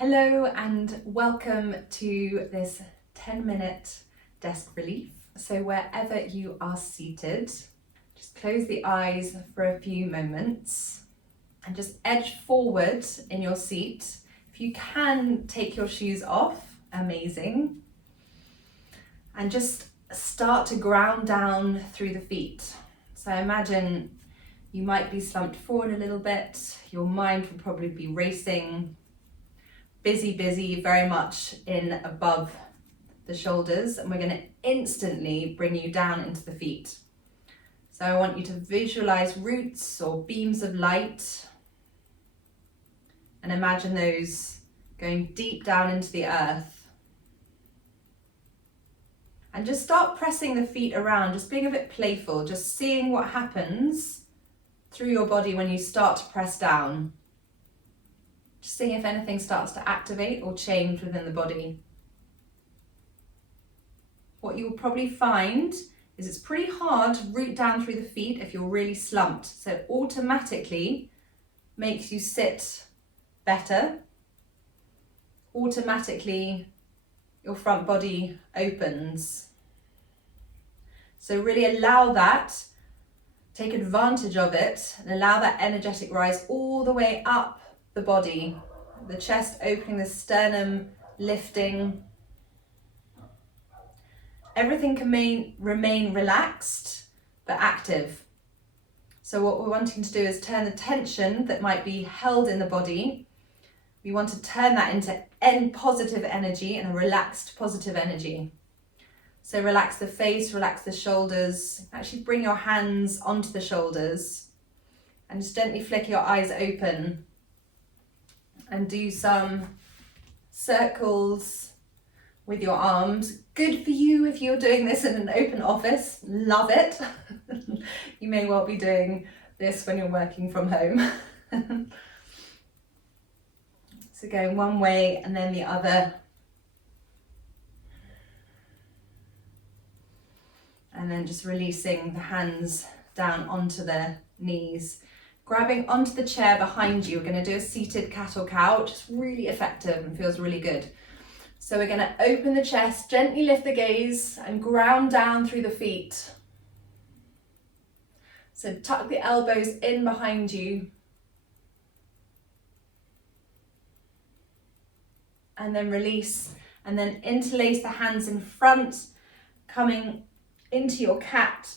Hello and welcome to this 10-minute desk relief. So wherever you are seated, just close the eyes for a few moments and just edge forward in your seat. If you can take your shoes off, amazing. And just start to ground down through the feet. So imagine you might be slumped forward a little bit. Your mind will probably be racing. Busy, very much in above the shoulders, and we're going to instantly bring you down into the feet. So I want you to visualize roots or beams of light and imagine those going deep down into the earth. And just start pressing the feet around, just being a bit playful, just seeing what happens through your body when you start to press down. Just seeing if anything starts to activate or change within the body. What you'll probably find is it's pretty hard to root down through the feet if you're really slumped. So it automatically makes you sit better. Automatically your front body opens. So really allow that, take advantage of it, and allow that energetic rise all the way up the body, the chest opening, the sternum lifting. Everything can remain relaxed but active. So what we're wanting to do is turn the tension that might be held in the body. We want to turn that into positive energy and a relaxed positive energy. So relax the face, relax the shoulders. Actually bring your hands onto the shoulders and just gently flick your eyes open. And do some circles with your arms. Good for you if you're doing this in an open office. Love it. You may well be doing this when you're working from home. So going one way and then the other. And then just releasing the hands down onto the knees. Grabbing onto the chair behind you. We're going to do a seated cat or cow, which is really effective and feels really good. So we're going to open the chest, gently lift the gaze and ground down through the feet. So tuck the elbows in behind you. And then release and then interlace the hands in front, coming into your cat.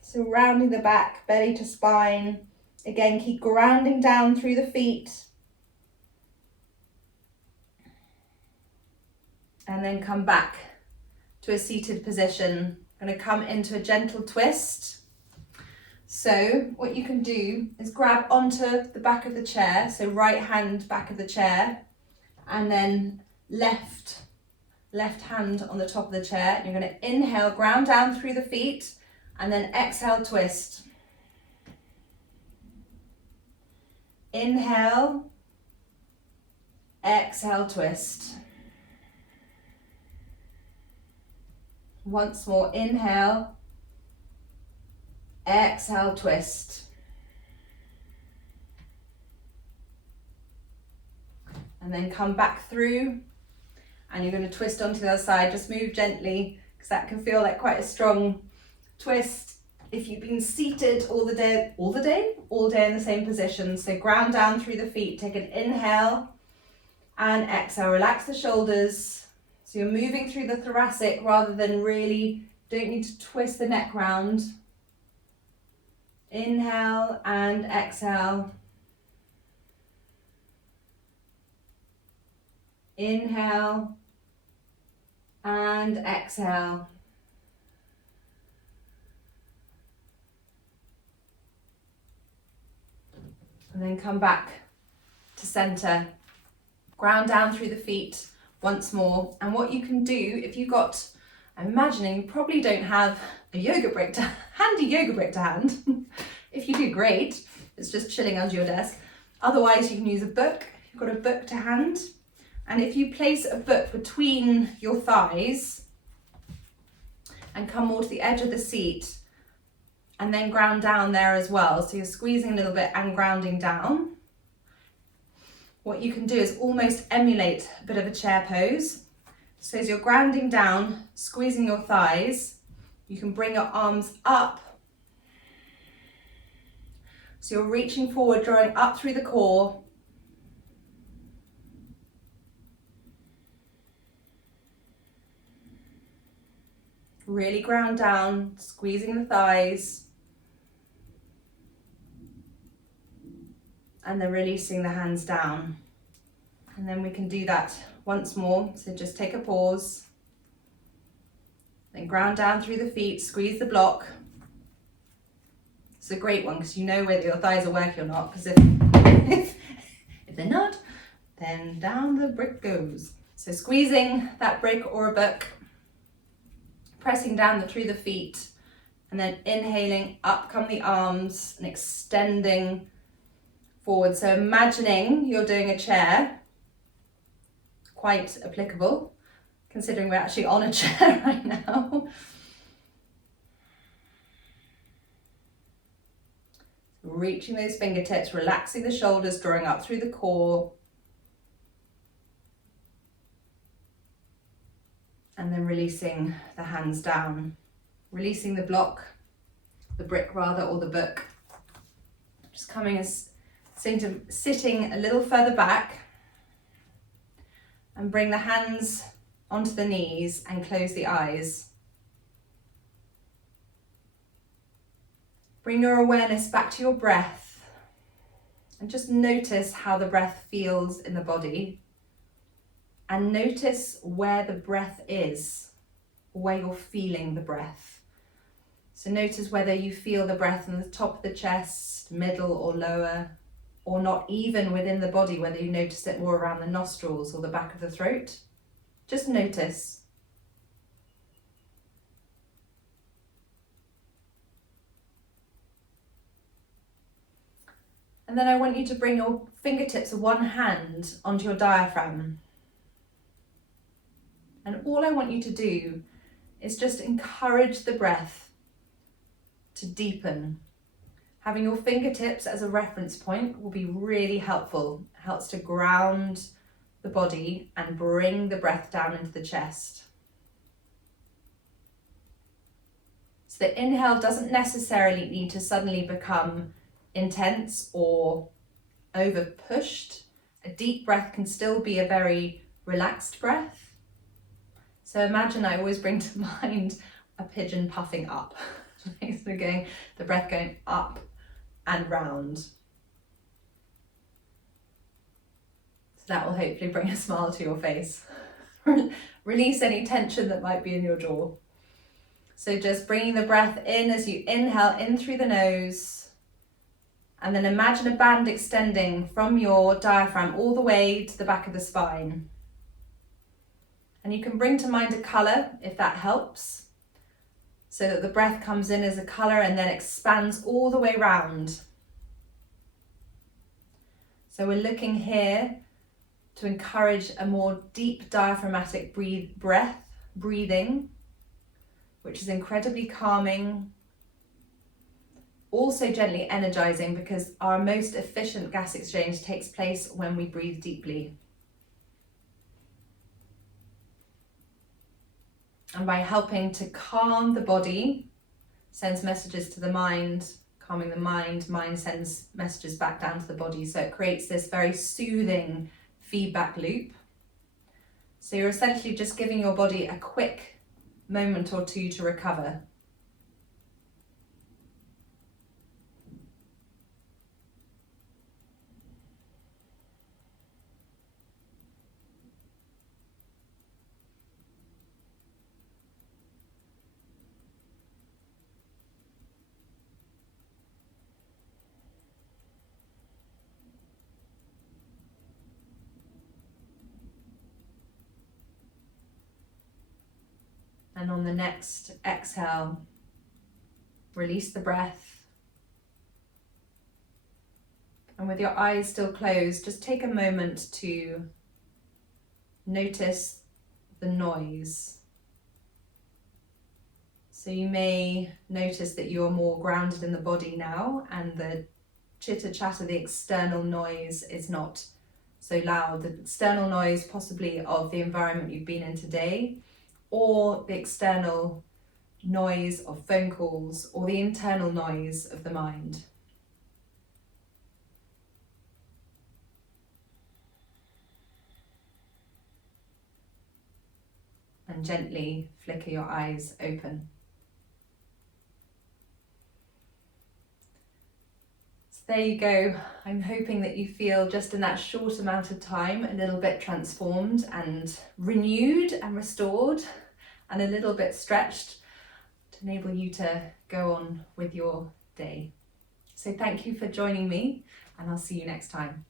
So rounding the back, belly to spine. Again, keep grounding down through the feet. And then come back to a seated position. I'm going to come into a gentle twist. So what you can do is grab onto the back of the chair. So right hand back of the chair and then left hand on the top of the chair. You're going to inhale, ground down through the feet and then exhale, twist. Inhale, exhale, twist. Once more, inhale, exhale, twist. And then come back through and you're going to twist onto the other side. Just move gently because that can feel like quite a strong twist. If you've been seated all day in the same position. So ground down through the feet, take an inhale and exhale, relax the shoulders. So you're moving through the thoracic rather than really, don't need to twist the neck round. Inhale and exhale. Inhale and exhale. And then come back to center. Ground down through the feet once more. And what you can do, if you've got, I'm imagining you probably don't have a handy yoga brick to hand. If you do, great. It's just chilling under your desk. Otherwise, you can use a book. You've got a book to hand. And if you place a book between your thighs and come more to the edge of the seat, and then ground down there as well. So you're squeezing a little bit and grounding down. what you can do is almost emulate a bit of a chair pose. So as you're grounding down, squeezing your thighs, you can bring your arms up. So you're reaching forward, drawing up through the core. Really ground down, squeezing the thighs. And then releasing the hands down. And then we can do that once more. So just take a pause. Then ground down through the feet, squeeze the block. It's a great one because you know whether your thighs are working or not, because if they're not, then down the brick goes. So squeezing that brick or a book, pressing down through the feet, and then inhaling, up come the arms and extending forward. So imagining you're doing a chair, quite applicable, considering we're actually on a chair right now. Reaching those fingertips, relaxing the shoulders, drawing up through the core. And then releasing the hands down. Releasing the block, the brick rather, or the book. Just coming as sitting a little further back. And bring the hands onto the knees and close the eyes. Bring your awareness back to your breath and just notice how the breath feels in the body, and notice where the breath is, where you're feeling the breath. So notice whether you feel the breath in the top of the chest, middle or lower, or not even within the body, whether you notice it more around the nostrils or the back of the throat. Just notice. And then I want you to bring your fingertips of one hand onto your diaphragm. And all I want you to do is just encourage the breath to deepen. Having your fingertips as a reference point will be really helpful. It helps to ground the body and bring the breath down into the chest. So the inhale doesn't necessarily need to suddenly become intense or over pushed. A deep breath can still be a very relaxed breath. So imagine, I always bring to mind a pigeon puffing up. So the breath going up and round. So that will hopefully bring a smile to your face. Release any tension that might be in your jaw. So just bringing the breath in as you inhale in through the nose. And then imagine a band extending from your diaphragm all the way to the back of the spine. And you can bring to mind a colour if that helps, so that the breath comes in as a colour and then expands all the way round. So we're looking here to encourage a more deep diaphragmatic breathing, which is incredibly calming. Also gently energizing, because our most efficient gas exchange takes place when we breathe deeply. And by helping to calm the body, sends messages to the mind, calming the mind sends messages back down to the body. So it creates this very soothing feedback loop. So you're essentially just giving your body a quick moment or two to recover. And on the next exhale, release the breath. And with your eyes still closed, just take a moment to notice the noise. So you may notice that you're more grounded in the body now, and the chitter chatter, the external noise, is not so loud, the external noise possibly of the environment you've been in today, or the external noise of phone calls, or the internal noise of the mind. And gently flicker your eyes open. So there you go. I'm hoping that you feel just in that short amount of time a little bit transformed and renewed and restored and a little bit stretched to enable you to go on with your day. So thank you for joining me, and I'll see you next time.